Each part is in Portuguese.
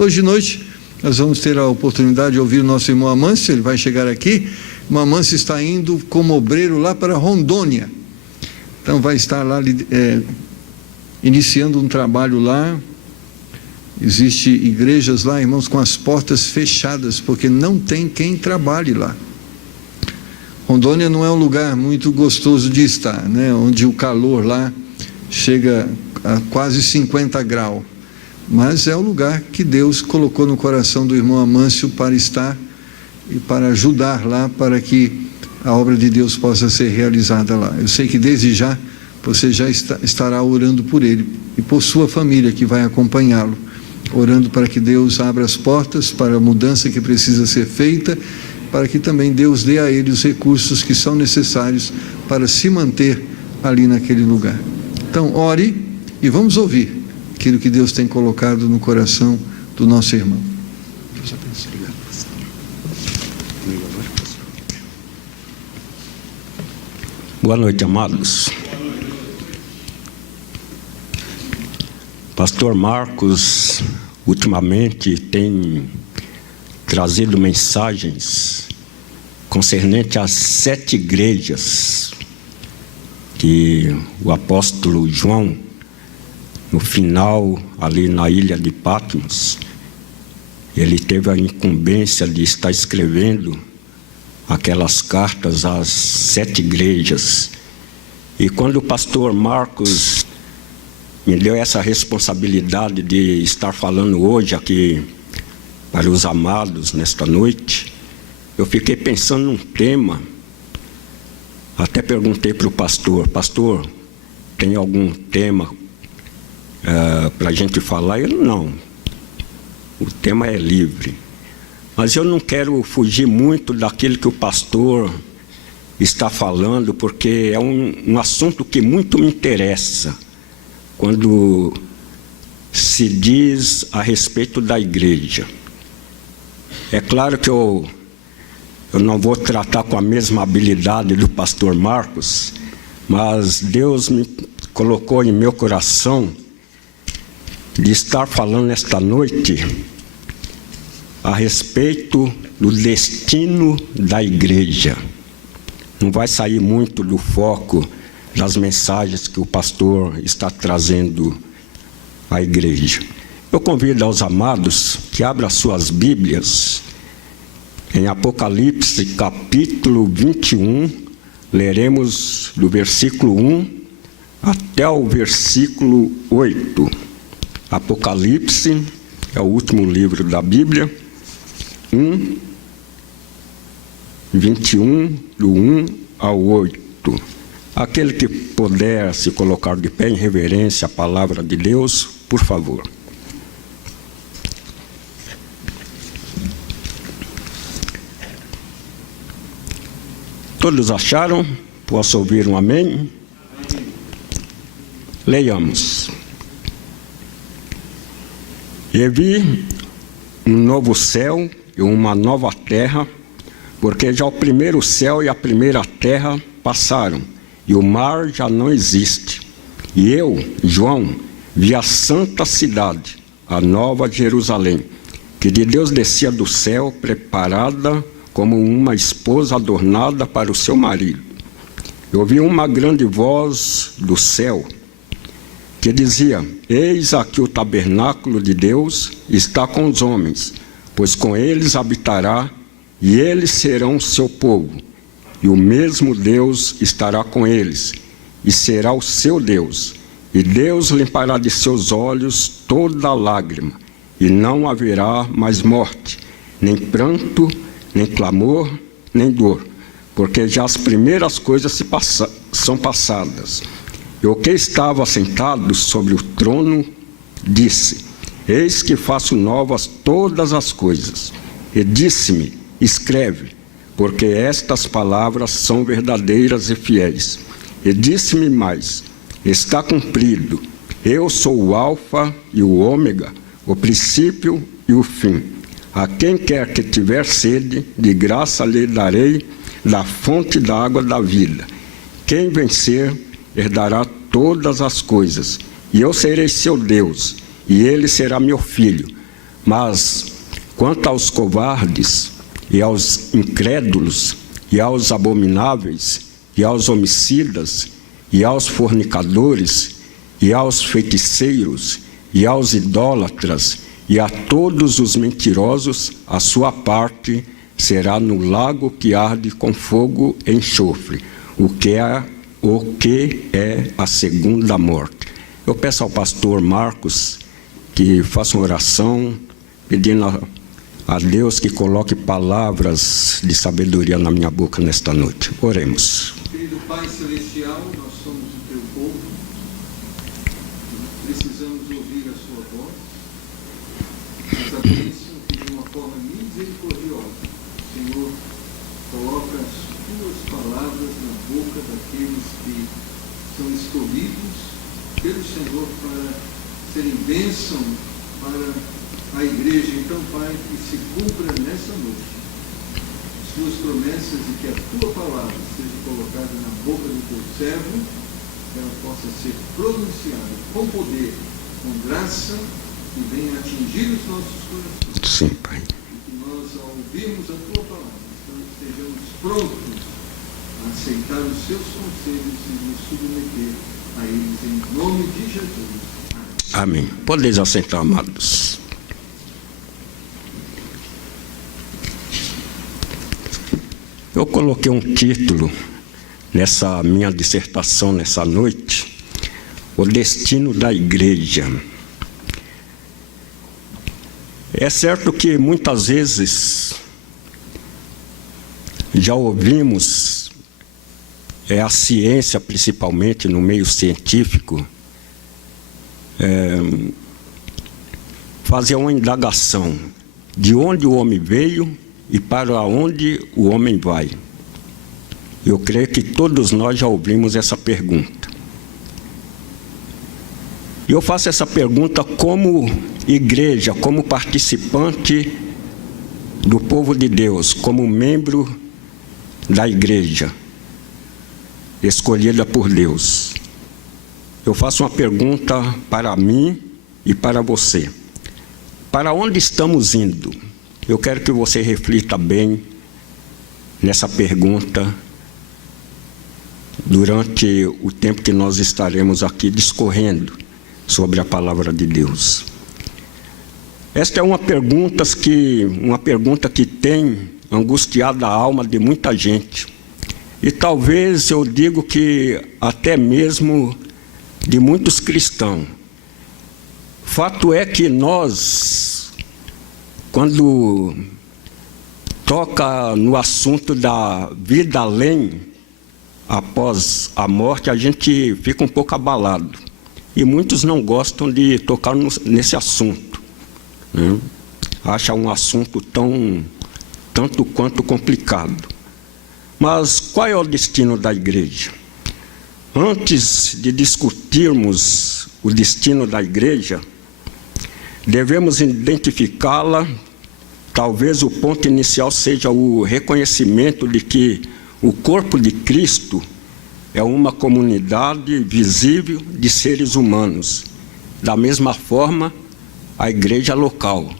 Hoje de noite nós vamos ter a oportunidade de ouvir o nosso irmão Amâncio, ele vai chegar aqui. O irmão Amâncio está indo como obreiro lá para Rondônia, então vai estar lá iniciando um trabalho lá. Existem igrejas lá, irmãos, com as portas fechadas, porque não tem quem trabalhe lá. Rondônia não é um lugar muito gostoso de estar, né? Onde o calor lá chega a quase 50 graus. Mas é o lugar que Deus colocou no coração do irmão Amâncio para estar e para ajudar lá, para que a obra de Deus possa ser realizada lá. Eu sei que desde já você já estará orando por ele e por sua família que vai acompanhá-lo, orando para que Deus abra as portas para a mudança que precisa ser feita, para que também Deus dê a ele os recursos que são necessários para se manter ali naquele lugar. Então, ore e vamos ouvir aquilo que Deus tem colocado no coração do nosso irmão. Deus abençoe. Boa noite, amados. Pastor Marcos, ultimamente, tem trazido mensagens concernentes às 7 igrejas que o apóstolo João, no final, ali na ilha de Patmos, ele teve a incumbência de estar escrevendo aquelas cartas às 7 igrejas. E quando o pastor Marcos me deu essa responsabilidade de estar falando hoje aqui para os amados nesta noite, eu fiquei pensando num tema. Até perguntei para o pastor: pastor, tem algum tema para a gente falar? Ele: não, o tema é livre. Mas eu não quero fugir muito daquilo que o pastor está falando, porque é um assunto que muito me interessa quando se diz a respeito da igreja. É claro que eu não vou tratar com a mesma habilidade do pastor Marcos, mas Deus me colocou em meu coração de estar falando nesta noite a respeito do destino da igreja. Não vai sair muito do foco das mensagens que o pastor está trazendo à igreja. Eu convido aos amados que abram suas Bíblias em Apocalipse, capítulo 21, leremos do versículo 1 até o versículo 8. Apocalipse é o último livro da Bíblia. 21, do 1 ao 8. Aquele que puder se colocar de pé em reverência à palavra de Deus, por favor. Todos acharam? Posso ouvir um amém? Leiamos. E vi um novo céu e uma nova terra, porque já o primeiro céu e a primeira terra passaram, e o mar já não existe. E eu, João, vi a santa cidade, a nova Jerusalém, que de Deus descia do céu, preparada como uma esposa adornada para o seu marido. Eu ouvi uma grande voz do céu, que dizia: eis aqui o tabernáculo de Deus está com os homens, pois com eles habitará, e eles serão seu povo, e o mesmo Deus estará com eles, e será o seu Deus, e Deus limpará de seus olhos toda lágrima, e não haverá mais morte, nem pranto, nem clamor, nem dor, porque já as primeiras coisas são passadas. E o que estava sentado sobre o trono disse: eis que faço novas todas as coisas. E disse-me: escreve, porque estas palavras são verdadeiras e fiéis. E disse-me mais: está cumprido. Eu sou o Alfa e o Ômega, o princípio e o fim. A quem quer que tiver sede, de graça lhe darei da fonte da água da vida. Quem vencer herdará todas as coisas, e eu serei seu Deus, e ele será meu filho. Mas, quanto aos covardes, e aos incrédulos, e aos abomináveis, e aos homicidas, e aos fornicadores, e aos feiticeiros, e aos idólatras, e a todos os mentirosos, a sua parte será no lago que arde com fogo e enxofre, o que é a segunda morte. Eu peço ao pastor Marcos que faça uma oração, pedindo a Deus que coloque palavras de sabedoria na minha boca nesta noite. Oremos. Querido Pai Celestial, nós somos o teu povo, precisamos ouvir a sua voz, mas a bênção que de uma forma misericordiosa, o Senhor coloca as tuas palavras na boca daqueles que são escolhidos pelo Senhor para serem bênção para a igreja. Então, Pai, que se cumpra nessa noite as tuas promessas e que a tua palavra seja colocada na boca do teu servo, que ela possa ser pronunciada com poder, com graça, e venha atingir os nossos corações. Sim, Pai. E que nós, ao ouvirmos a tua palavra, estejamos prontos a aceitar os seus conselhos e nos submeter a eles, em nome de Jesus. Amém. Podeis assentar, amados. Eu coloquei um título nessa minha dissertação nessa noite: o destino da igreja. É certo que muitas vezes já ouvimos a ciência, principalmente no meio científico, fazer uma indagação de onde o homem veio e para onde o homem vai. Eu creio que todos nós já ouvimos essa pergunta. E eu faço essa pergunta como igreja, como participante do povo de Deus, como membro da igreja escolhida por Deus. Eu faço uma pergunta para mim e para você. Para onde estamos indo? Eu quero que você reflita bem nessa pergunta durante o tempo que nós estaremos aqui discorrendo sobre a palavra de Deus. Esta é uma pergunta que tem angustiado a alma de muita gente. E talvez eu digo que até mesmo de muitos cristãos. Fato é que nós, quando toca no assunto da vida além, após a morte, a gente fica um pouco abalado. E muitos não gostam de tocar nesse assunto, né? Acha um assunto tanto quanto complicado. Mas qual é o destino da igreja? Antes de discutirmos o destino da igreja, devemos identificá-la. Talvez o ponto inicial seja o reconhecimento de que o corpo de Cristo é uma comunidade visível de seres humanos. Da mesma forma, a igreja local,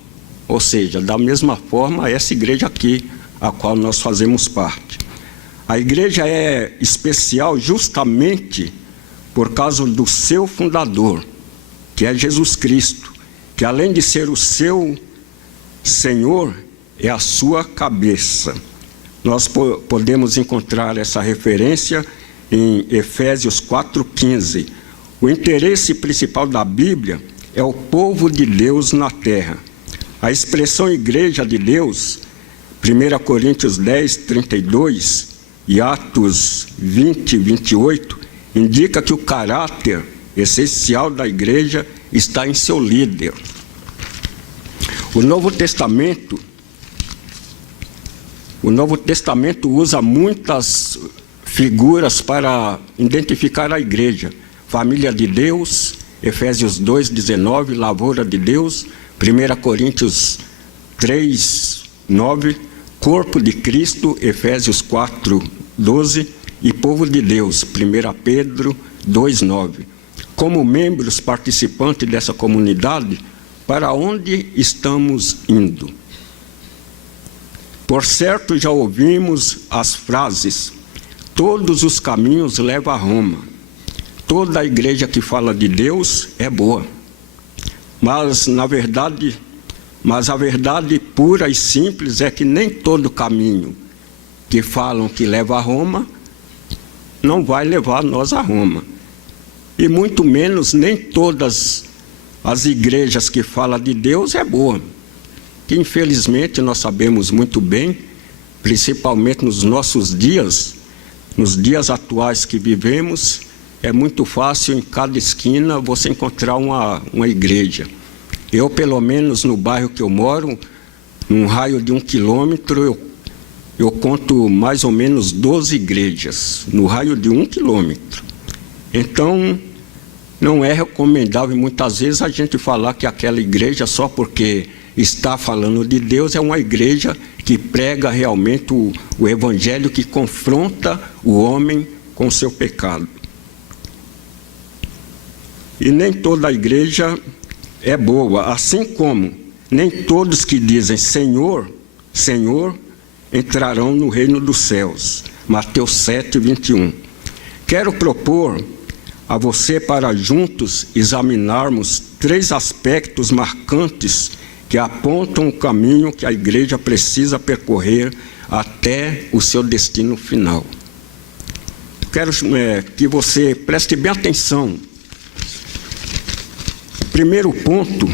ou seja, da mesma forma, essa igreja aqui, a qual nós fazemos parte. A igreja é especial justamente por causa do seu fundador, que é Jesus Cristo, que além de ser o seu Senhor, é a sua cabeça. Nós podemos encontrar essa referência em Efésios 4,15. O interesse principal da Bíblia é o povo de Deus na terra. A expressão igreja de Deus, 1 Coríntios 10, 32 e Atos 20, 28, indica que o caráter essencial da igreja está em seu líder. O Novo Testamento usa muitas figuras para identificar a igreja. Família de Deus, Efésios 2, 19, lavoura de Deus, 1 Coríntios 3, 9, corpo de Cristo, Efésios 4, 12, e povo de Deus, 1 Pedro 2, 9. Como membros participantes dessa comunidade, para onde estamos indo? Por certo, já ouvimos as frases: todos os caminhos levam a Roma. Toda a igreja que fala de Deus é boa. Mas a verdade pura e simples é que nem todo caminho que falam que leva a Roma não vai levar nós a Roma. E muito menos nem todas as igrejas que falam de Deus é boa. Que infelizmente nós sabemos muito bem, principalmente nos nossos dias, nos dias atuais que vivemos, é muito fácil em cada esquina você encontrar uma igreja. Eu, pelo menos no bairro que eu moro, num raio de 1 quilômetro, eu conto mais ou menos 12 igrejas, no raio de 1 quilômetro. Então, não é recomendável muitas vezes a gente falar que aquela igreja, só porque está falando de Deus, é uma igreja que prega realmente o evangelho, que confronta o homem com o seu pecado. E nem toda a igreja é boa, assim como nem todos que dizem Senhor, Senhor, entrarão no reino dos céus. Mateus 7, 21. Quero propor a você para juntos examinarmos 3 aspectos marcantes que apontam o caminho que a igreja precisa percorrer até o seu destino final. Quero que você preste bem atenção. O primeiro ponto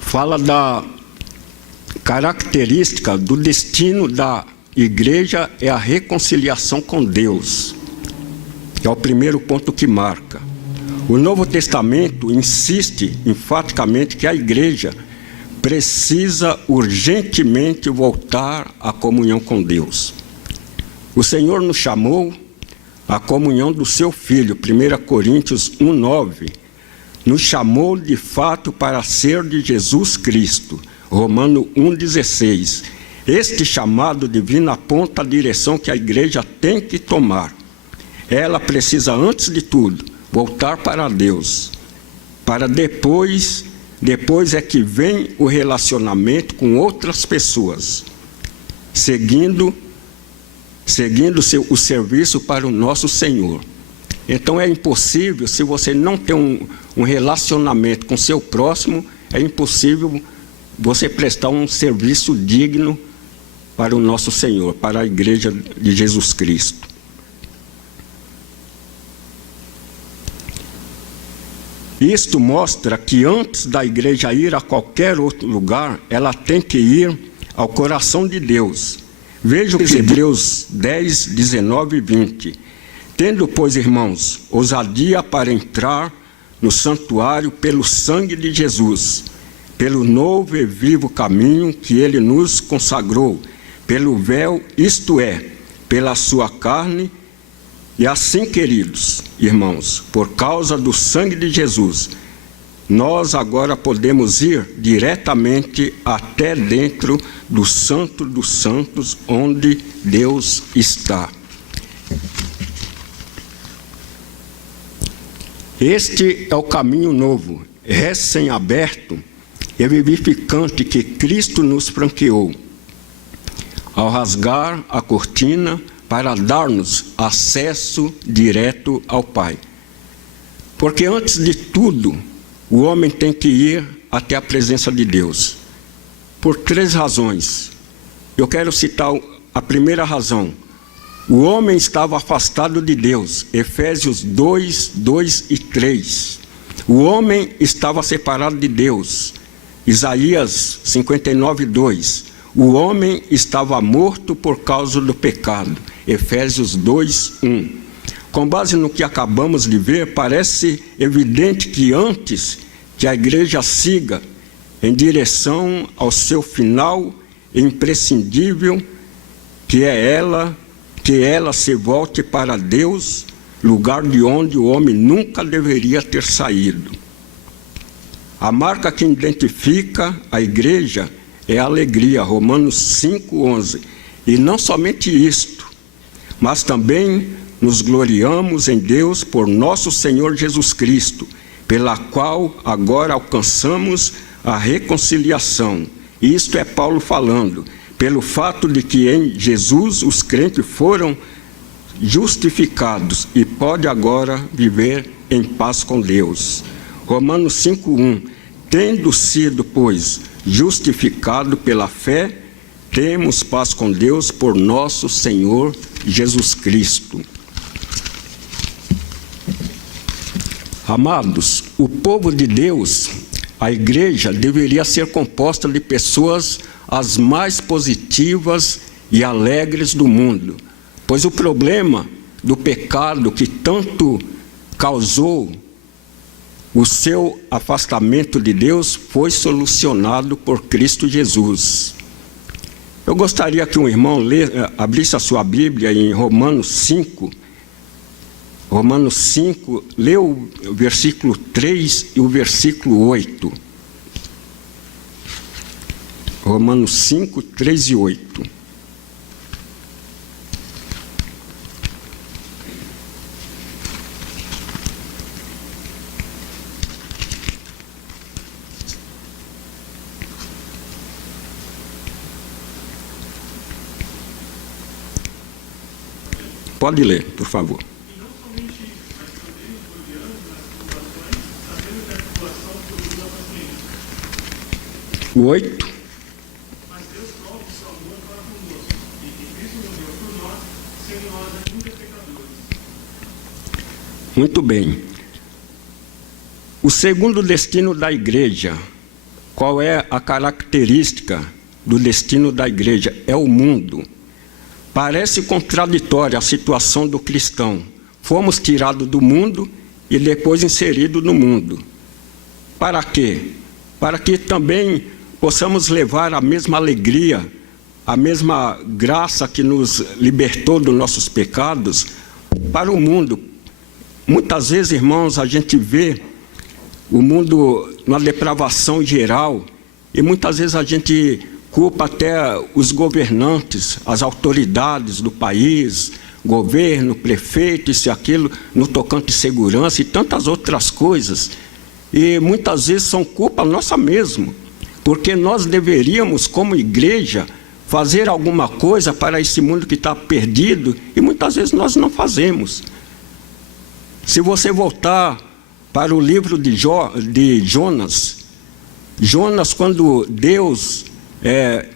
fala da característica do destino da igreja, é a reconciliação com Deus. É o primeiro ponto que marca. O Novo Testamento insiste enfaticamente que a igreja precisa urgentemente voltar à comunhão com Deus. O Senhor nos chamou à comunhão do seu Filho, 1 Coríntios 1:9, nos chamou de fato para ser de Jesus Cristo, Romanos 1:16. Este chamado divino aponta a direção que a igreja tem que tomar. Ela precisa, antes de tudo, voltar para Deus, para depois é que vem o relacionamento com outras pessoas, seguindo o serviço para o nosso Senhor. Então é impossível, se você não tem um relacionamento com seu próximo, é impossível você prestar um serviço digno para o nosso Senhor, para a igreja de Jesus Cristo. Isto mostra que antes da igreja ir a qualquer outro lugar, ela tem que ir ao coração de Deus. Veja o que Hebreus 10, 19 e 20. Tendo, pois, irmãos, ousadia para entrar no santuário pelo sangue de Jesus, pelo novo e vivo caminho que ele nos consagrou, pelo véu, isto é, pela sua carne. E assim, queridos irmãos, por causa do sangue de Jesus, nós agora podemos ir diretamente até dentro do Santo dos Santos, onde Deus está. Este é o caminho novo, recém-aberto e vivificante que Cristo nos franqueou, ao rasgar a cortina para dar-nos acesso direto ao Pai. Porque antes de tudo, o homem tem que ir até a presença de Deus, por 3 razões. Eu quero citar a primeira razão. O homem estava afastado de Deus, Efésios 2, 2 e 3. O homem estava separado de Deus, Isaías 59, 2. O homem estava morto por causa do pecado, Efésios 2, 1. Com base no que acabamos de ver, parece evidente que antes que a igreja siga em direção ao seu final imprescindível, que ela se volte para Deus, lugar de onde o homem nunca deveria ter saído. A marca que identifica a igreja é a alegria, Romanos 5:11. E não somente isto, mas também nos gloriamos em Deus por nosso Senhor Jesus Cristo, pela qual agora alcançamos a reconciliação. Isto é Paulo falando, pelo fato de que em Jesus os crentes foram justificados e pode agora viver em paz com Deus. Romanos 5:1, tendo sido, pois, justificado pela fé, temos paz com Deus por nosso Senhor Jesus Cristo. Amados, o povo de Deus, a igreja, deveria ser composta de pessoas as mais positivas e alegres do mundo, pois o problema do pecado que tanto causou o seu afastamento de Deus foi solucionado por Cristo Jesus. Eu gostaria que um irmão abrisse a sua Bíblia em Romanos 5. Romanos 5, lê o versículo 3 e o versículo 8. Romanos 5, 3 e 8. Pode ler, por favor. E não somente isso, mas também nos gloriamos nas tribulações, sabendo que a tribulação produz a paciência. O 8. Mas Deus prova o seu amor para conosco, e que Cristo morreu por nós, sendo nós ainda pecadores. Muito bem. O segundo destino da igreja, qual é a característica do destino da igreja? É o mundo. Parece contraditória a situação do cristão. Fomos tirados do mundo e depois inseridos no mundo. Para quê? Para que também possamos levar a mesma alegria, a mesma graça que nos libertou dos nossos pecados para o mundo. Muitas vezes, irmãos, a gente vê o mundo numa depravação geral e muitas vezes a gente culpa até os governantes, as autoridades do país, governo, prefeito, isso e aquilo, no tocante de segurança e tantas outras coisas. E muitas vezes são culpa nossa mesmo, porque nós deveríamos, como igreja, fazer alguma coisa para esse mundo que está perdido e muitas vezes nós não fazemos. Se você voltar para o livro de Jonas, quando Deus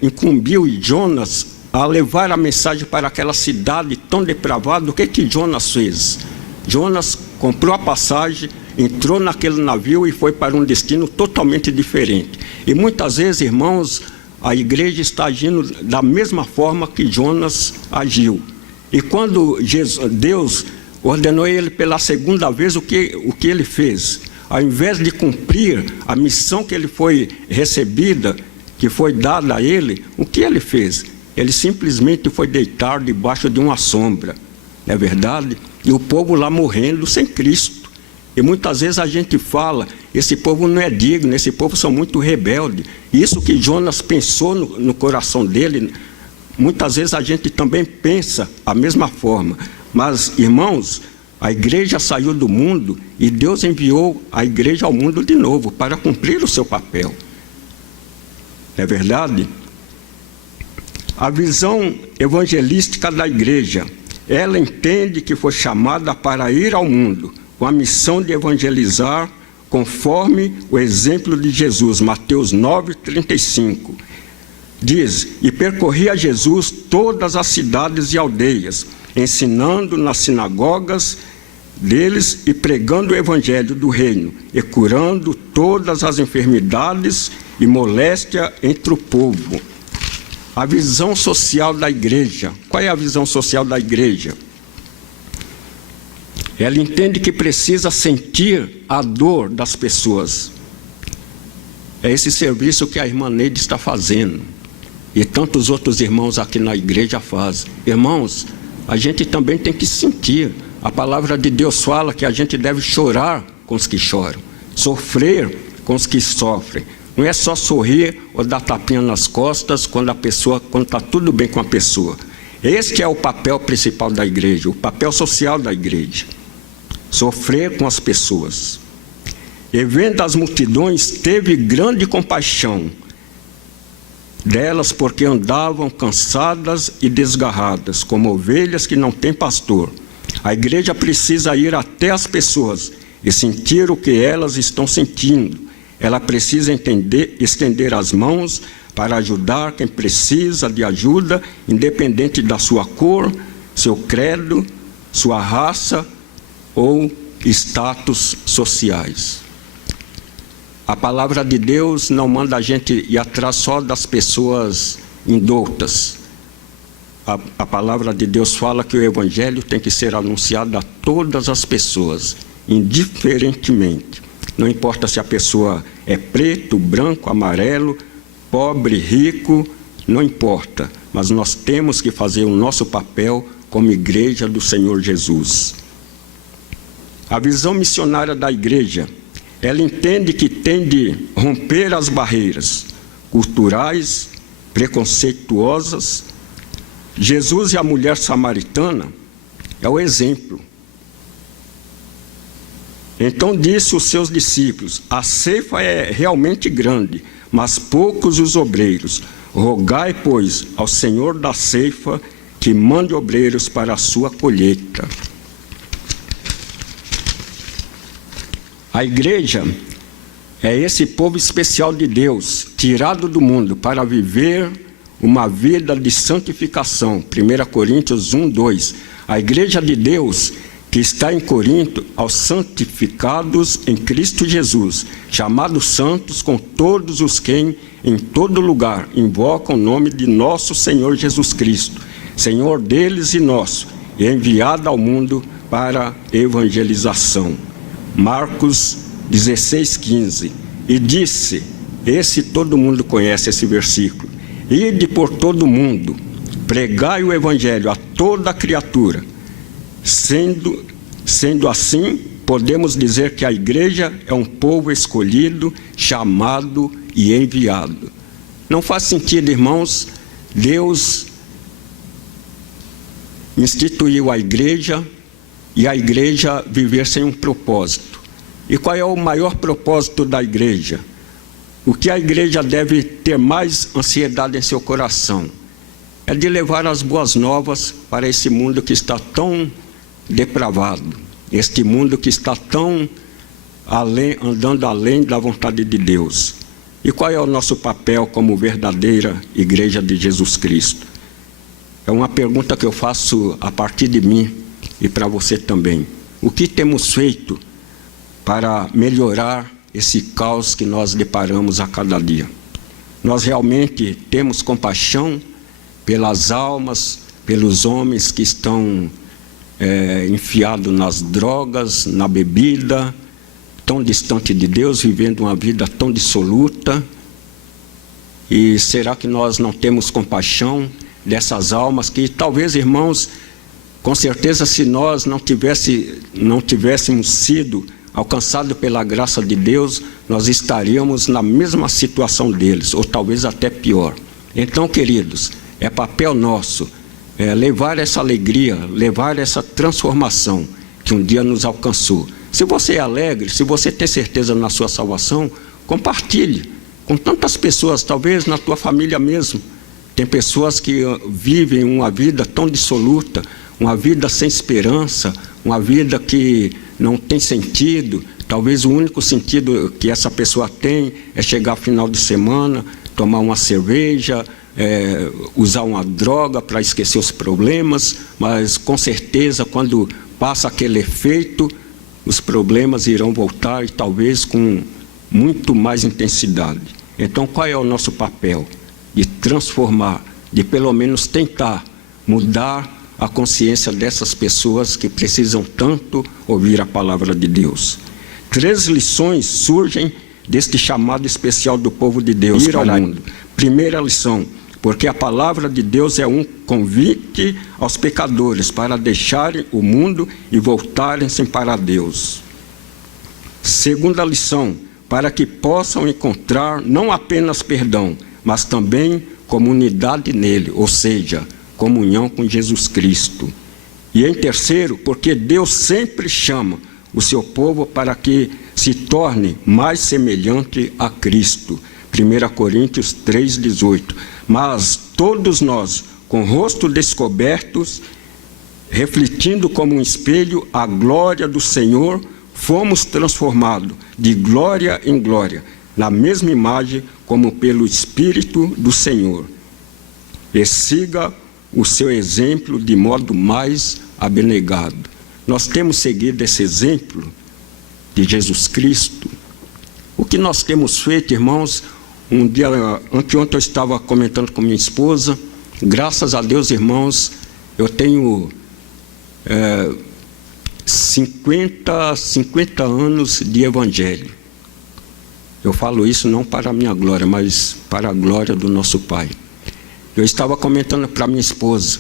incumbiu Jonas a levar a mensagem para aquela cidade tão depravada, o que Jonas fez? Jonas comprou a passagem, entrou naquele navio e foi para um destino totalmente diferente. E muitas vezes, irmãos, a igreja está agindo da mesma forma que Jonas agiu. E quando Deus ordenou ele pela segunda vez, o que ele fez? Ao invés de cumprir a missão que ele foi recebida, que foi dada a ele, o que ele fez? Ele simplesmente foi deitar debaixo de uma sombra, não é verdade? E o povo lá morrendo sem Cristo. E muitas vezes a gente fala, esse povo não é digno, esse povo são muito rebeldes. Isso que Jonas pensou no coração dele, muitas vezes a gente também pensa a mesma forma. Mas, irmãos, a igreja saiu do mundo e Deus enviou a igreja ao mundo de novo para cumprir o seu papel. É verdade? A visão evangelística da igreja, ela entende que foi chamada para ir ao mundo, com a missão de evangelizar, conforme o exemplo de Jesus, Mateus 9:35. Diz, e percorria Jesus todas as cidades e aldeias, ensinando nas sinagogas deles e pregando o evangelho do reino, e curando todas as enfermidades e moléstia entre o povo. A visão social da igreja. Qual é a visão social da igreja? Ela entende que precisa sentir a dor das pessoas. É esse serviço que a irmã Neide está fazendo. E tantos outros irmãos aqui na igreja fazem. Irmãos, a gente também tem que sentir. A palavra de Deus fala que a gente deve chorar com os que choram, sofrer com os que sofrem. Não é só sorrir ou dar tapinha nas costas quando está tudo bem com a pessoa. Este é o papel principal da igreja, o papel social da igreja. Sofrer com as pessoas. E vendo as multidões, teve grande compaixão delas, porque andavam cansadas e desgarradas, como ovelhas que não têm pastor. A igreja precisa ir até as pessoas e sentir o que elas estão sentindo. Ela precisa estender as mãos para ajudar quem precisa de ajuda, independente da sua cor, seu credo, sua raça ou status sociais. A palavra de Deus não manda a gente ir atrás só das pessoas indoutas. A palavra de Deus fala que o evangelho tem que ser anunciado a todas as pessoas, indiferentemente. Não importa se a pessoa é preto, branco, amarelo, pobre, rico, não importa. Mas nós temos que fazer o nosso papel como igreja do Senhor Jesus. A visão missionária da igreja, ela entende que tem de romper as barreiras culturais, preconceituosas. Jesus e a mulher samaritana é o exemplo. Então disse os seus discípulos: a ceifa é realmente grande, mas poucos os obreiros. Rogai, pois, ao Senhor da ceifa que mande obreiros para a sua colheita. A igreja é esse povo especial de Deus, tirado do mundo para viver uma vida de santificação. 1 Coríntios 1:2. A igreja de Deus que está em Corinto, aos santificados em Cristo Jesus, chamados santos com todos os que em todo lugar invocam o nome de nosso Senhor Jesus Cristo, Senhor deles e nosso, e enviado ao mundo para evangelização. Marcos 16:15. E disse, esse todo mundo conhece esse versículo: ide por todo o mundo, pregai o evangelho a toda criatura. Sendo assim, podemos dizer que a igreja é um povo escolhido, chamado e enviado. Não faz sentido, irmãos, Deus instituiu a igreja e a igreja viver sem um propósito. E qual é o maior propósito da igreja? O que a igreja deve ter mais ansiedade em seu coração é de levar as boas novas para esse mundo que está tão depravado, este mundo que está tão andando além da vontade de Deus. E qual é o nosso papel como verdadeira igreja de Jesus Cristo? É uma pergunta que eu faço a partir de mim e para você também. O que temos feito para melhorar esse caos que nós deparamos a cada dia? Nós realmente temos compaixão pelas almas, pelos homens que estão enfiados nas drogas, na bebida, tão distante de Deus, vivendo uma vida tão dissoluta? E será que nós não temos compaixão dessas almas que talvez, irmãos, com certeza, se nós não tivéssemos sido alcançados pela graça de Deus, nós estaríamos na mesma situação deles, ou talvez até pior. Então, queridos, é papel nosso levar essa alegria, levar essa transformação que um dia nos alcançou. Se você é alegre, se você tem certeza na sua salvação, compartilhe com tantas pessoas, talvez na tua família mesmo. Tem pessoas que vivem uma vida tão dissoluta, uma vida sem esperança, uma vida que não tem sentido. Talvez o único sentido que essa pessoa tem é chegar ao final de semana, tomar uma cerveja, usar uma droga para esquecer os problemas, mas com certeza quando passa aquele efeito, os problemas irão voltar e talvez com muito mais intensidade. Então, qual é o nosso papel? De transformar, de pelo menos tentar mudar a consciência dessas pessoas que precisam tanto ouvir a palavra de Deus. 3 lições surgem deste chamado especial do povo de Deus para o mundo. Primeira lição: porque a palavra de Deus é um convite aos pecadores para deixarem o mundo e voltarem-se para Deus. Segunda lição: para que possam encontrar não apenas perdão, mas também comunidade nele, ou seja, comunhão com Jesus Cristo. E em terceiro, porque Deus sempre chama o seu povo para que se se torne mais semelhante a Cristo. 1 Coríntios 3,18. Mas todos nós, com o rosto descobertos, refletindo como um espelho a glória do Senhor, fomos transformados de glória em glória, na mesma imagem como pelo Espírito do Senhor. E siga o seu exemplo de modo mais abnegado. Nós temos seguido esse exemplo de Jesus Cristo. O que nós temos feito, irmãos, anteontem eu estava comentando com minha esposa, graças a Deus, irmãos, eu tenho 50 anos de evangelho. Eu falo isso não para a minha glória, mas para a glória do nosso Pai. Eu estava comentando para minha esposa,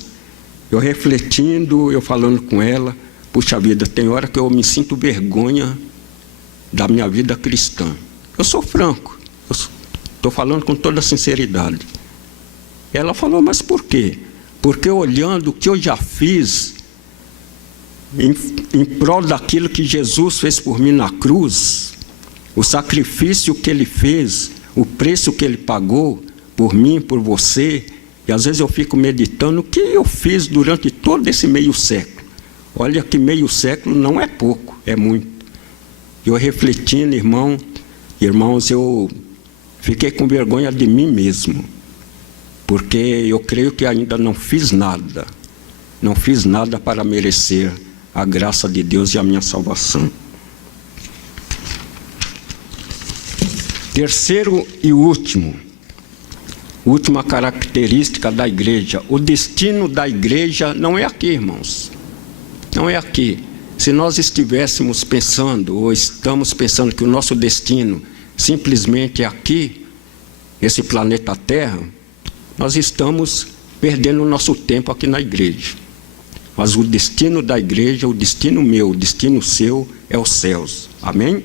eu refletindo, eu falando com ela, puxa vida, tem hora que eu me sinto vergonha da minha vida cristã. Eu sou franco, estou falando com toda sinceridade. Ela falou, mas por quê? Porque olhando o que eu já fiz em prol daquilo que Jesus fez por mim na cruz, o sacrifício que Ele fez, o preço que Ele pagou por mim, por você, e às vezes eu fico meditando o que eu fiz durante todo esse meio século. Olha que meio século não é pouco, é muito. Eu refletindo, irmãos, eu fiquei com vergonha de mim mesmo, porque eu creio que ainda não fiz nada para merecer a graça de Deus e a minha salvação. Terceiro e última característica da igreja. O destino da igreja não é aqui, irmãos. Não é aqui. Se nós estivéssemos pensando, ou estamos pensando que o nosso destino simplesmente é aqui, esse planeta Terra, nós estamos perdendo o nosso tempo aqui na igreja. Mas o destino da igreja, o destino meu, o destino seu, é os céus. Amém?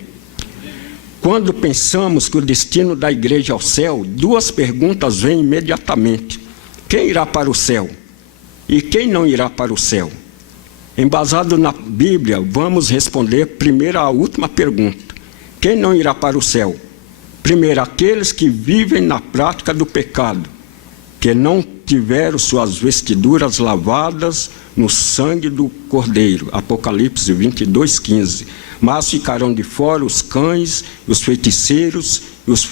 Quando pensamos que o destino da igreja é o céu, duas perguntas vêm imediatamente. Quem irá para o céu? E quem não irá para o céu? Embasado na Bíblia, vamos responder primeiro a última pergunta. Quem não irá para o céu? Primeiro, aqueles que vivem na prática do pecado, que não tiveram suas vestiduras lavadas no sangue do Cordeiro. Apocalipse 22:15. Mas ficarão de fora os cães, os feiticeiros, os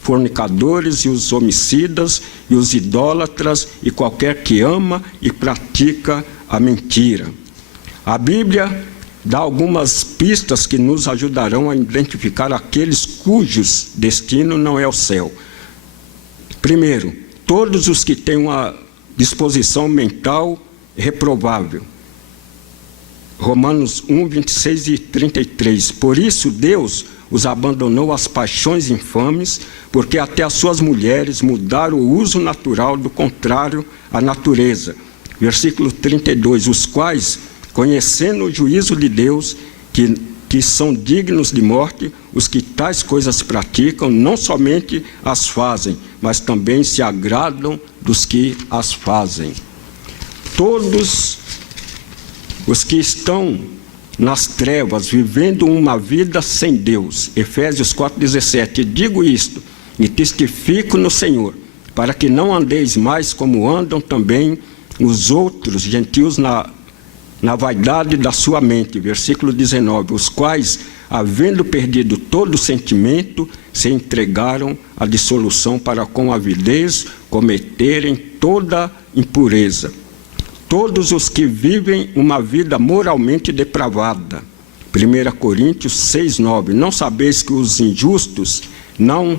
fornicadores e os homicidas, e os idólatras, e qualquer que ama e pratica a mentira. A Bíblia dá algumas pistas que nos ajudarão a identificar aqueles cujos destino não é o céu. Primeiro, todos os que têm uma disposição mental reprovável. Romanos 1, 26 e 33. Por isso Deus os abandonou às paixões infames, porque até as suas mulheres mudaram o uso natural do contrário à natureza. Versículo 32. Os quais, conhecendo o juízo de Deus, que são dignos de morte, os que tais coisas praticam, não somente as fazem, mas também se agradam dos que as fazem. Todos os que estão nas trevas, vivendo uma vida sem Deus. Efésios 4,17. Digo isto, e testifico no Senhor, para que não andeis mais como andam também os outros gentios na vaidade da sua mente. Versículo 19. Os quais, havendo perdido todo o sentimento, se entregaram à dissolução para com avidez cometerem toda impureza. Todos os que vivem uma vida moralmente depravada. 1 Coríntios 6:9. Não sabeis que os injustos não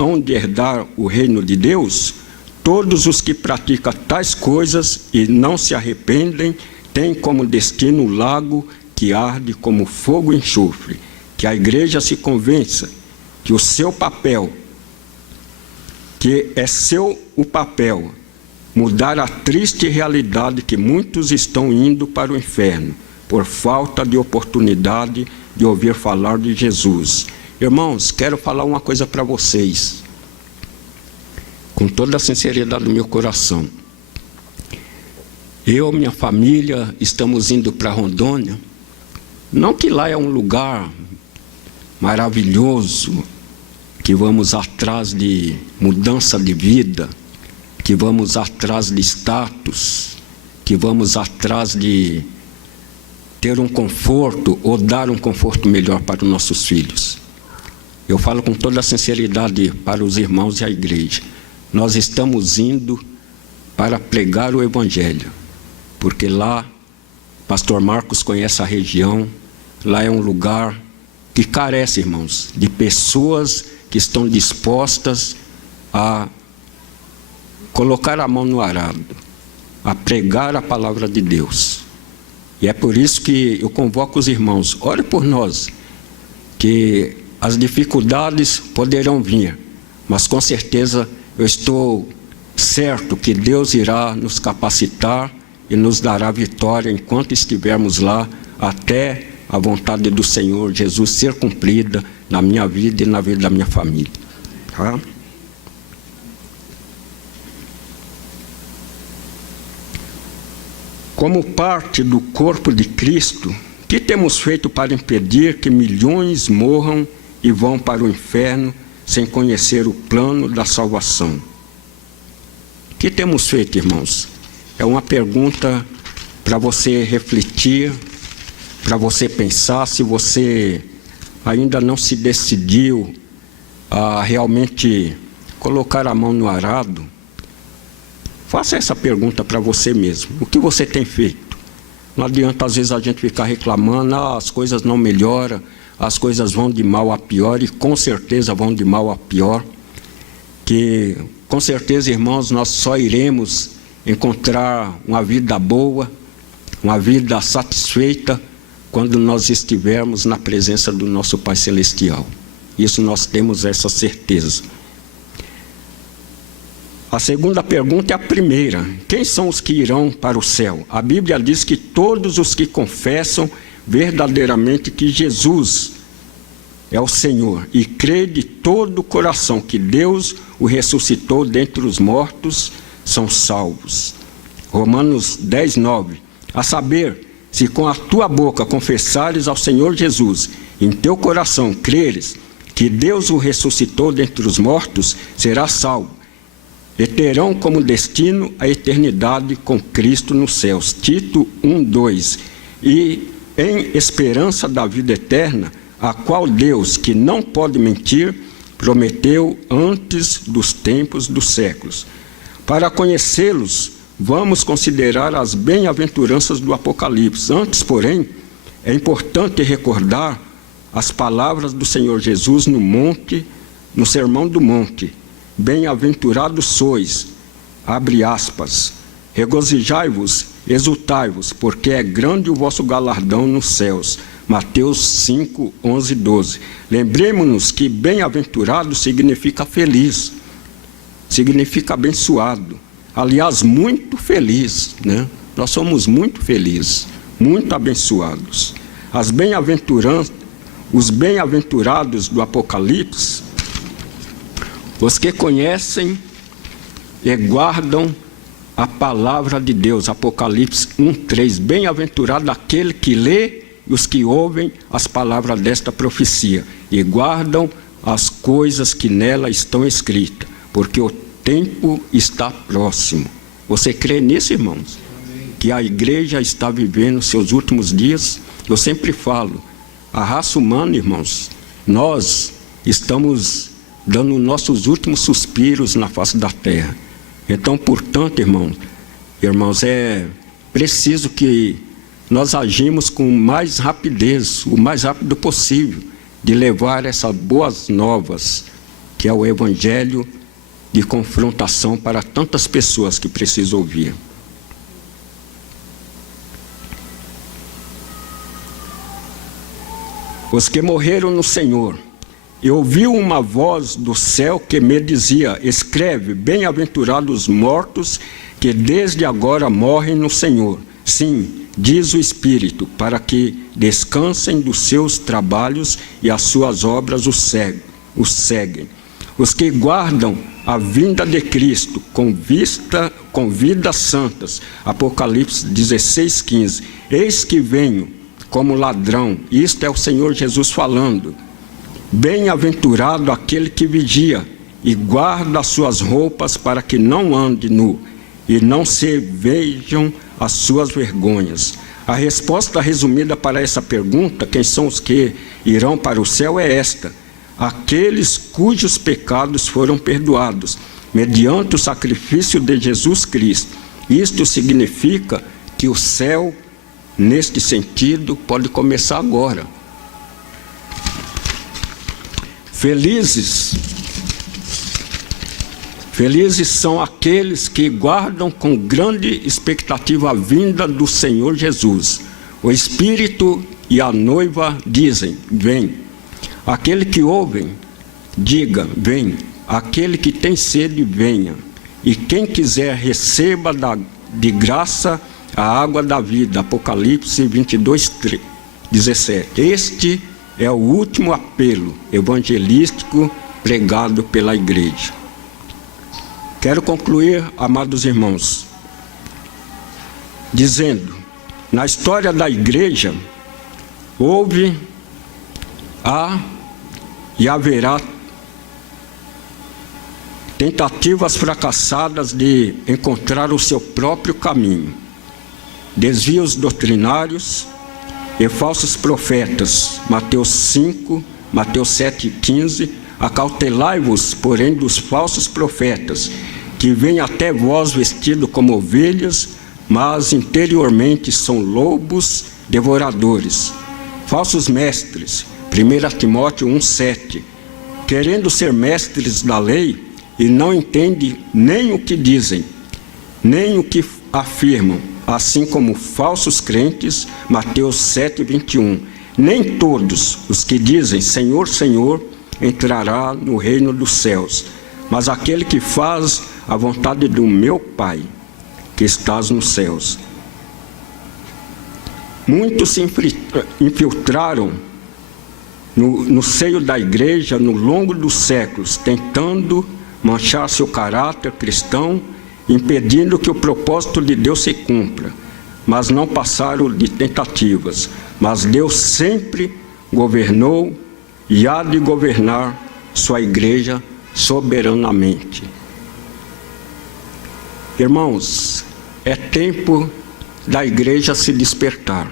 hão de herdar o reino de Deus? Todos os que praticam tais coisas e não se arrependem, têm como destino o lago que arde como fogo e enxofre. Que a igreja se convença que o seu papel, mudar a triste realidade que muitos estão indo para o inferno, por falta de oportunidade de ouvir falar de Jesus. Irmãos, quero falar uma coisa para vocês, com toda a sinceridade do meu coração. Eu e minha família estamos indo para Rondônia, Não que lá é um lugar maravilhoso, que vamos atrás de mudança de vida, que vamos atrás de status, que vamos atrás de ter um conforto ou dar um conforto melhor para os nossos filhos. Eu falo com toda a sinceridade para os irmãos e a igreja. Nós estamos indo para pregar o Evangelho, porque lá, pastor Marcos conhece a região, lá é um lugar que carece, irmãos, de pessoas que estão dispostas a colocar a mão no arado, a pregar a palavra de Deus. E é por isso que eu convoco os irmãos, ore por nós, que as dificuldades poderão vir, mas com certeza eu estou certo que Deus irá nos capacitar e nos dará vitória enquanto estivermos lá, até a vontade do Senhor Jesus ser cumprida na minha vida e na vida da minha família. Tá? Como parte do corpo de Cristo, o que temos feito para impedir que milhões morram e vão para o inferno sem conhecer o plano da salvação? O que temos feito, irmãos? É uma pergunta para você refletir, para você pensar. Se você ainda não se decidiu a realmente colocar a mão no arado, faça essa pergunta para você mesmo. O que você tem feito? Não adianta às vezes a gente ficar reclamando, as coisas não melhoram, as coisas vão de mal a pior, e com certeza vão de mal a pior. Que com certeza, irmãos, nós só iremos encontrar uma vida boa, uma vida satisfeita, quando nós estivermos na presença do nosso Pai Celestial. Isso nós temos essa certeza. A segunda pergunta é a primeira. Quem são os que irão para o céu? A Bíblia diz que todos os que confessam verdadeiramente que Jesus é o Senhor e crê de todo o coração que Deus o ressuscitou dentre os mortos, são salvos. Romanos 10, 9. A saber, se com a tua boca confessares ao Senhor Jesus, em teu coração creres que Deus o ressuscitou dentre os mortos, serás salvo. E terão como destino a eternidade com Cristo nos céus. Tito 1, 2. E em esperança da vida eterna, a qual Deus, que não pode mentir, prometeu antes dos tempos dos séculos. Para conhecê-los, vamos considerar as bem-aventuranças do Apocalipse. Antes, porém, é importante recordar as palavras do Senhor Jesus no Sermão do Monte. Bem-aventurados sois, abre aspas, regozijai-vos, exultai-vos, porque é grande o vosso galardão nos céus. Mateus 5, 11, 12. Lembremos-nos que bem-aventurado significa feliz, significa abençoado. Aliás, muito feliz, né? Nós somos muito felizes, muito abençoados. Os bem-aventurados do Apocalipse, os que conhecem e guardam a palavra de Deus. Apocalipse 1:3. Bem-aventurado aquele que lê e os que ouvem as palavras desta profecia e guardam as coisas que nela estão escritas, porque o tempo está próximo. Você crê nisso, irmãos? Que a igreja está vivendo seus últimos dias? Eu sempre falo, a raça humana, irmãos, nós estamos dando nossos últimos suspiros na face da terra. Então, portanto, irmãos, é preciso que nós agimos com mais rapidez, o mais rápido possível, de levar essas boas novas, que é o Evangelho de confrontação para tantas pessoas que precisam ouvir. Os que morreram no Senhor. E ouviu uma voz do céu que me dizia, escreve, bem-aventurados os mortos que desde agora morrem no Senhor. Sim, diz o Espírito, para que descansem dos seus trabalhos e as suas obras os seguem. Os que guardam a vinda de Cristo com vidas santas. Apocalipse 16, 15. Eis que venho como ladrão. Isto é o Senhor Jesus falando. Bem-aventurado aquele que vigia e guarda as suas roupas para que não ande nu e não se vejam as suas vergonhas. A resposta resumida para essa pergunta, quem são os que irão para o céu, é esta: aqueles cujos pecados foram perdoados, mediante o sacrifício de Jesus Cristo. Isto significa que o céu, neste sentido, pode começar agora. Felizes são aqueles que guardam com grande expectativa a vinda do Senhor Jesus. O Espírito e a noiva dizem: vem. Aquele que ouve, diga: vem. Aquele que tem sede, venha. E quem quiser, receba de graça a água da vida. Apocalipse 22:17. Este é o último apelo evangelístico pregado pela igreja. Quero concluir, amados irmãos, dizendo: na história da igreja, houve, há e haverá tentativas fracassadas de encontrar o seu próprio caminho, desvios doutrinários e falsos profetas. Mateus 5, Mateus 7,15. Acautelai-vos, porém, dos falsos profetas, que vêm até vós vestidos como ovelhas, mas interiormente são lobos devoradores. Falsos mestres, 1 Timóteo 1,7, querendo ser mestres da lei, e não entendem nem o que dizem, nem o que afirmam, assim como falsos crentes, Mateus 7,21. Nem todos os que dizem Senhor, Senhor, entrará no reino dos céus, mas aquele que faz a vontade do meu Pai, que estás nos céus. Muitos se infiltraram no seio da igreja no longo dos séculos, tentando manchar seu caráter cristão, impedindo que o propósito de Deus se cumpra, mas não passaram de tentativas. Mas Deus sempre governou e há de governar sua igreja soberanamente. Irmãos, é tempo da igreja se despertar.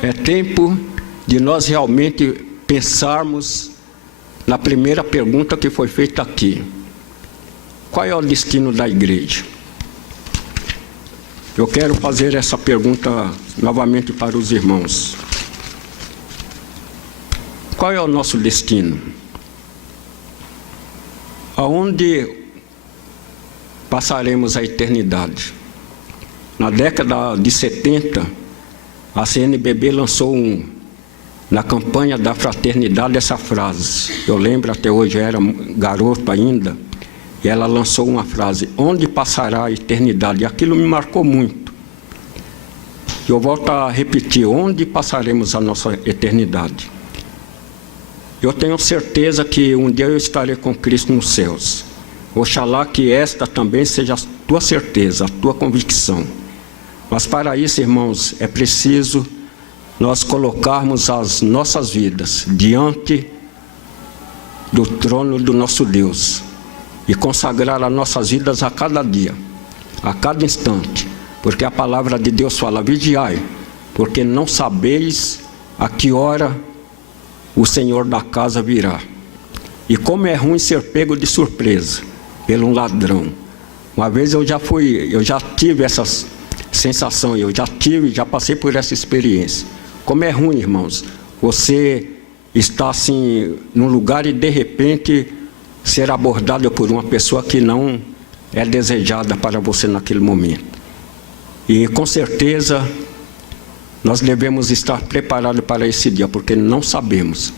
É tempo de nós realmente pensarmos na primeira pergunta que foi feita aqui: qual é o destino da igreja? Eu quero fazer essa pergunta novamente para os irmãos. Qual é o nosso destino? Aonde passaremos a eternidade? Na década de 70, a CNBB lançou na campanha da fraternidade essa frase. Eu lembro até hoje, eu era garoto ainda, e ela lançou uma frase: onde passará a eternidade? E aquilo me marcou muito. Eu volto a repetir: onde passaremos a nossa eternidade? Eu tenho certeza que um dia eu estarei com Cristo nos céus. Oxalá que esta também seja a tua certeza, a tua convicção. Mas para isso, irmãos, é preciso nós colocarmos as nossas vidas diante do trono do nosso Deus e consagrar as nossas vidas a cada dia, a cada instante, porque a palavra de Deus fala: vigiai, porque não sabeis a que hora o Senhor da casa virá. E como é ruim ser pego de surpresa pelo ladrão. Uma vez eu já tive essa sensação, já passei por essa experiência. Como é ruim, irmãos, você está assim num lugar e de repente ser abordado por uma pessoa que não é desejada para você naquele momento. E com certeza nós devemos estar preparados para esse dia, porque não sabemos.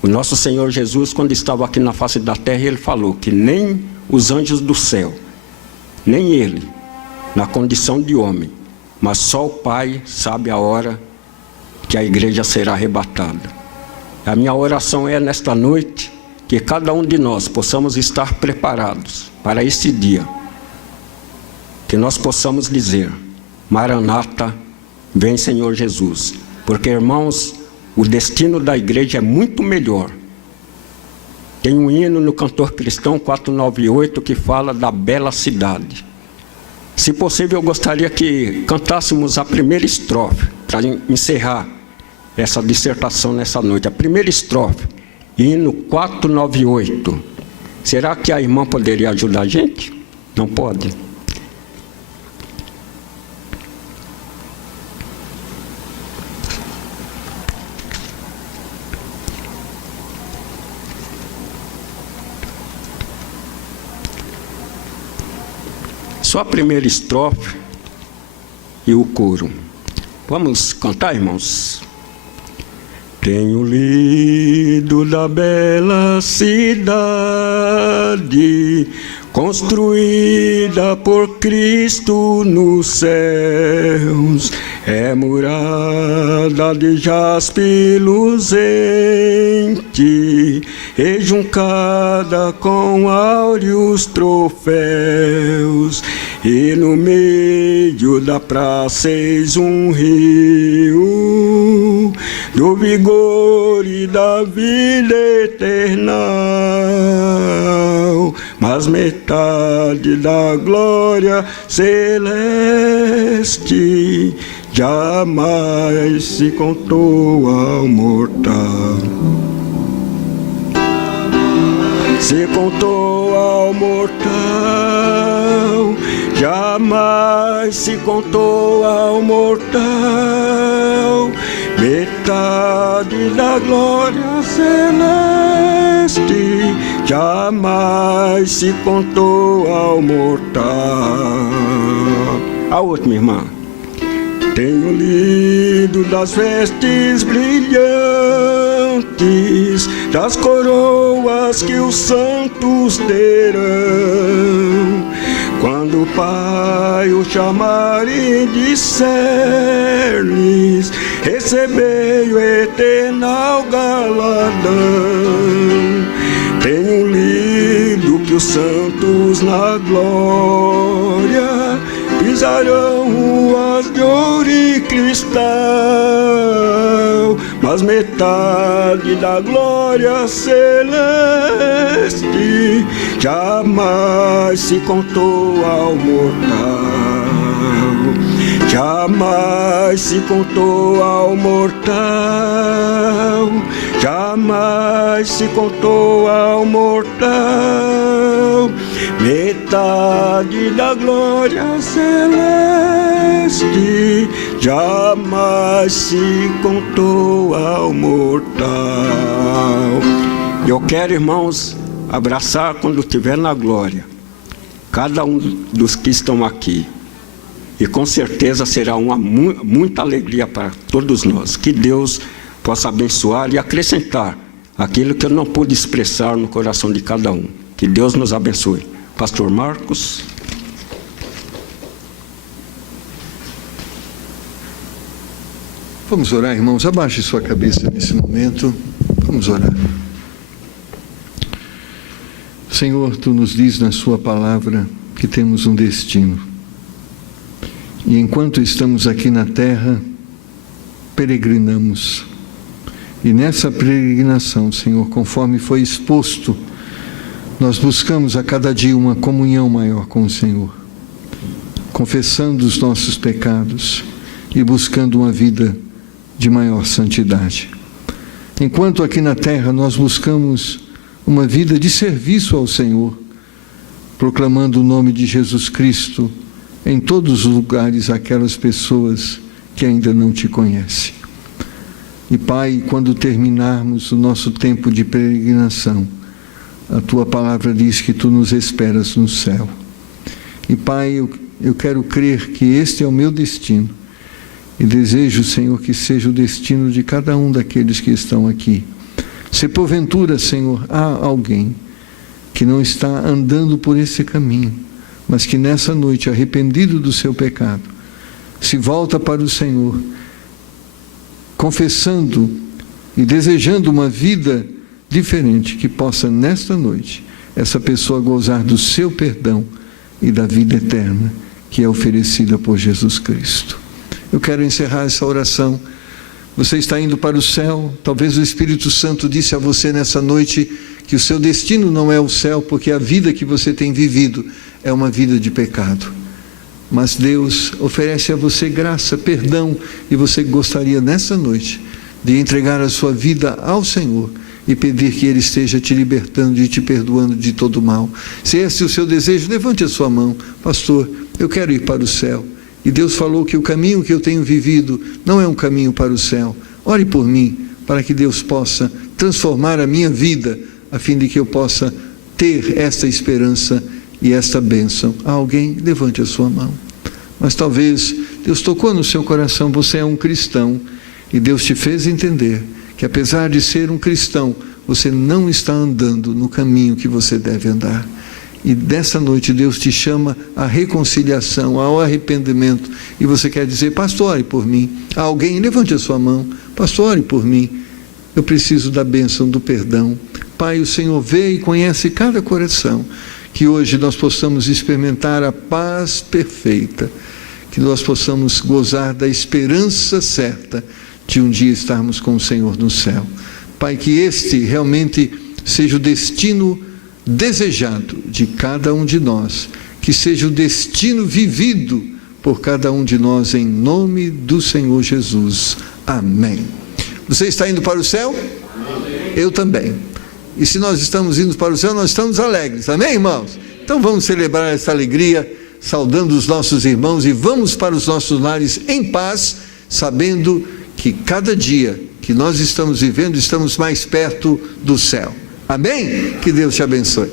O nosso Senhor Jesus, quando estava aqui na face da terra, Ele falou que nem os anjos do céu, nem Ele, na condição de homem, mas só o Pai sabe a hora que a igreja será arrebatada. A minha oração é nesta noite que cada um de nós possamos estar preparados para esse dia, que nós possamos dizer: Maranata, Vem, Senhor Jesus. Porque, irmãos, o destino da igreja é muito melhor. Tem um hino no Cantor Cristão 498 que fala da bela cidade. Se possível, eu gostaria que cantássemos a primeira estrofe, para encerrar essa dissertação nessa noite. A primeira estrofe, hino 498. Será que a irmã poderia ajudar a gente? Não pode? Só a primeira estrofe e o coro. Vamos cantar, irmãos? Tenho lido da bela cidade, construída por Cristo nos céus. É morada de jaspe luzente, enjuncada com áureos troféus. E no meio da praça eis um rio do vigor e da vida eternal, mas metade da glória celeste jamais se contou ao mortal. Se contou ao mortal, jamais se contou ao mortal. Metade da glória celeste jamais se contou ao mortal. A última, irmã. Tenho lido das vestes brilhantes, das coroas que os santos terão, quando o Pai o chamar e disser-lhes: recebei o eternal galardão. Tenho lido que os santos na glória pisarão ruas de ouro e cristal, mas metade da glória celeste jamais se contou ao mortal. Jamais se contou ao mortal. Jamais se contou ao mortal. Metade da glória celeste jamais se contou ao mortal. Eu quero, irmãos, abraçar quando estiver na glória cada um dos que estão aqui. E com certeza será muita alegria para todos nós. Que Deus possa abençoar e acrescentar aquilo que eu não pude expressar no coração de cada um. Que Deus nos abençoe. Pastor Marcos. Vamos orar, irmãos. Abaixe sua cabeça nesse momento. Vamos orar. Senhor, Tu nos diz na Sua palavra que temos um destino. E enquanto estamos aqui na terra, peregrinamos. E nessa peregrinação, Senhor, conforme foi exposto, nós buscamos a cada dia uma comunhão maior com o Senhor, confessando os nossos pecados e buscando uma vida de maior santidade. Enquanto aqui na terra nós buscamos uma vida de serviço ao Senhor, proclamando o nome de Jesus Cristo em todos os lugares aquelas pessoas que ainda não Te conhecem. E Pai, quando terminarmos o nosso tempo de peregrinação, a Tua palavra diz que Tu nos esperas no céu. E Pai, eu quero crer que este é o meu destino. E desejo, Senhor, que seja o destino de cada um daqueles que estão aqui. Se porventura, Senhor, há alguém que não está andando por esse caminho, mas que nessa noite, arrependido do seu pecado, se volta para o Senhor, confessando e desejando uma vida diferente, que possa nesta noite essa pessoa gozar do seu perdão e da vida eterna que é oferecida por Jesus Cristo. Eu quero encerrar essa oração. Você está indo para o céu. Talvez o Espírito Santo disse a você nessa noite que o seu destino não é o céu, porque a vida que você tem vivido é uma vida de pecado. Mas Deus oferece a você graça, perdão, e você gostaria nessa noite de entregar a sua vida ao Senhor e pedir que Ele esteja te libertando e te perdoando de todo mal. Se esse é o seu desejo, levante a sua mão. Pastor, eu quero ir para o céu. E Deus falou que o caminho que eu tenho vivido não é um caminho para o céu. Ore por mim, para que Deus possa transformar a minha vida, a fim de que eu possa ter esta esperança e esta bênção. Há alguém? Levante a sua mão. Mas talvez Deus tocou no seu coração, você é um cristão, e Deus te fez entender que apesar de ser um cristão, você não está andando no caminho que você deve andar. E dessa noite Deus te chama à reconciliação, ao arrependimento, e você quer dizer: pastor, ore por mim. Há alguém? Levante a sua mão. Pastor, ore por mim. Eu preciso da bênção do perdão. Pai, o Senhor vê e conhece cada coração. Que hoje nós possamos experimentar a paz perfeita, que nós possamos gozar da esperança certa de um dia estarmos com o Senhor no céu. Pai, que este realmente seja o destino desejado de cada um de nós, que seja o destino vivido por cada um de nós, em nome do Senhor Jesus. Amém. Você está indo para o céu? Amém. Eu também. E se nós estamos indo para o céu, nós estamos alegres. Amém, irmãos? Então vamos celebrar essa alegria, saudando os nossos irmãos, e vamos para os nossos lares em paz, sabendo que cada dia que nós estamos vivendo, estamos mais perto do céu. Amém? Que Deus te abençoe.